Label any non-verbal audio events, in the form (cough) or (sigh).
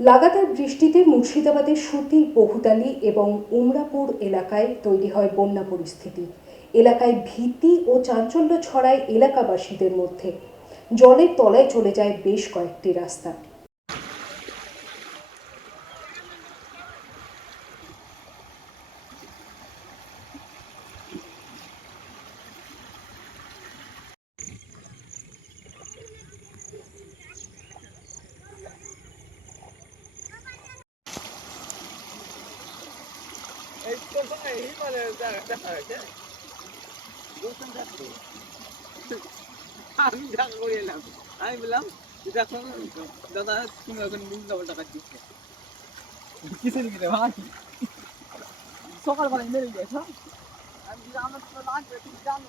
লাগাতার বৃষ্টিতে মুর্শিদাবাদের সুতি, বহুতালি এবং উমরাপুর এলাকায় তৈরি হয় বন্যা পরিস্থিতি। এলাকায় ভীতি ও চাঞ্চল্য ছড়ায় এলাকাবাসীদের মধ্যে। জলের তলায় চলে যায় বেশ কয়েকটি রাস্তা। (laughs) আমি দেখা করে এলাম আমি বললাম দেখো দাদা তুমি এখন মিল ডবল টাকা দিচ্ছ কিসের কিনে ভাই সকালবেলায় মেরে গেছ আমি আমার লাগবে তুমি জানো।